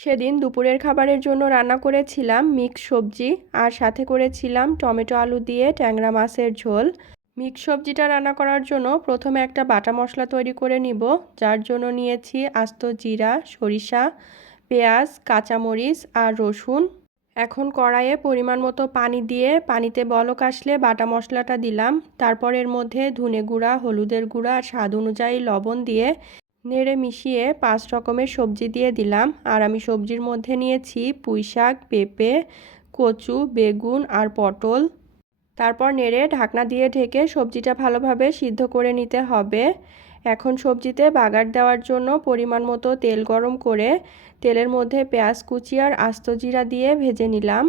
সেদিন দুপুরের খাবারের জন্য রান্না করেছিলাম মিক্স সবজি আর সাথে করেছিলাম টমেটো আলু দিয়ে ট্যাংরা মাছের ঝোল। মিক্স সবজিটা রান্না করার জন্য প্রথমে একটা বাটা মশলা তৈরি করে নিব, যার জন্য নিয়েছি আস্ত জিরা, সরিষা, পেঁয়াজ, কাঁচামরিচ আর রসুন। এখন কড়াইয়ে পরিমাণ মতো পানি দিয়ে পানিতে বলক আসলে বাটা মশলাটা দিলাম। তারপর এর মধ্যে ধনে গুঁড়া, হলুদের গুঁড়া আর স্বাদ অনুযায়ী লবণ দিয়ে নেড়ে মিশিয়ে 5 রকমের সবজি দিয়ে দিলাম। আর আমি সবজির মধ্যে নিয়েছি পুঁইশাক, পেঁপে, কচু, বেগুন আর পটল। তারপর নেড়ে ঢাকনা দিয়ে ঢেকে সবজিটা ভালোভাবে সিদ্ধ করে নিতে হবে। এখন সবজিতে বাগার দেওয়ার জন্য পরিমাণ মতো তেল গরম করে তেলের মধ্যে পেঁয়াজ কুচি আর আস্ত জিরা দিয়ে ভেজে নিলাম।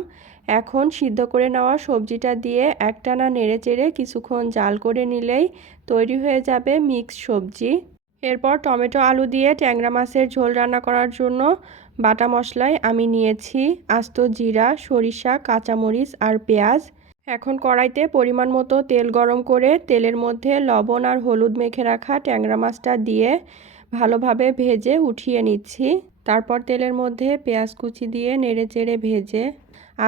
এখন সিদ্ধ করে নেওয়া সবজিটা দিয়ে একটানা নেড়ে চেড়ে কিছুক্ষণ জাল করে নিলেই তৈরি হয়ে যাবে মিক্স সবজি। এরপর টমেটো আলু দিয়ে ট্যাংরা মাছের ঝোল রান্না করার জন্য বাটা মশলায় আমি নিয়েছি আস্ত জিরা, সরিষা, কাঁচামরিচ আর পেঁয়াজ। এখন কড়াইতে পরিমাণ মতো তেল গরম করে তেলের মধ্যে লবণ আর হলুদ মেখে রাখা ট্যাংরা মাছটা দিয়ে ভালোভাবে ভেজে উঠিয়ে নিচ্ছি। তারপর তেলের মধ্যে পেঁয়াজ কুচি দিয়ে নেড়ে চেড়ে ভেজে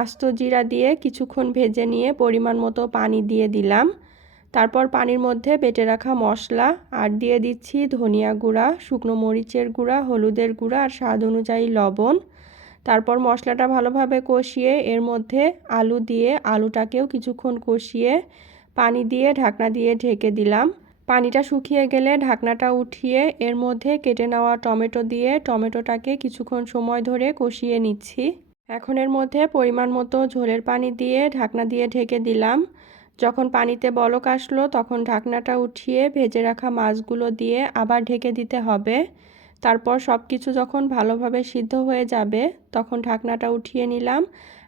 আস্ত জিরা দিয়ে কিছুক্ষণ ভেজে নিয়ে পরিমাণ মতো পানি দিয়ে দিলাম। তারপর পানির মধ্যে বেটে রাখা মশলা আর দিয়ে দিচ্ছি ধনিয়া গুঁড়া, শুকনো মরিচের গুঁড়া, হলুদের গুঁড়া আর স্বাদ অনুযায়ী লবণ। তারপর মশলাটা ভালোভাবে কষিয়ে এর মধ্যে আলু দিয়ে আলুটাকেও কিছুক্ষণ কষিয়ে পানি দিয়ে ঢাকনা দিয়ে ঢেকে দিলাম। পানিটা শুকিয়ে গেলে ঢাকনাটা উঠিয়ে এর মধ্যে কেটে নেওয়া টমেটো দিয়ে টমেটোটাকে কিছুক্ষণ সময় ধরে কষিয়ে নিচ্ছি। এখন এর মধ্যে পরিমাণ মতো ঝোলের পানি দিয়ে ঢাকনা দিয়ে ঢেকে দিলাম। যখন পানিতে বলক আসলো তখন ঢাকনাটা উঠিয়ে ভেজে রাখা মাছগুলো দিয়ে আবার ঢেকে দিতে হবে। তারপর সব কিছু যখন ভালোভাবে সিদ্ধ হয়ে যাবে তখন ঢাকনাটা উঠিয়ে নিলাম।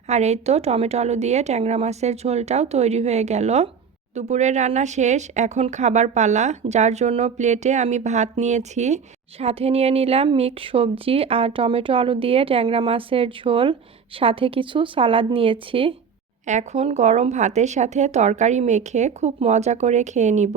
আর এই তো টমেটো আলু দিয়ে ট্যাংরা মাছের ঝোলটাও তৈরি হয়ে গেল। দুপুরের রান্না শেষ, এখন খাবার পালা, যার জন্য প্লেটে আমি ভাত নিয়েছি, সাথে নিয়ে নিলাম মিক্স সবজি আর টমেটো আলু দিয়ে ট্যাংরা মাছের ঝোল, সাথে কিছু সালাদ নিয়েছি। এখন গরম ভাতের সাথে তরকারি মেখে খুব মজা করে খেয়ে নিব।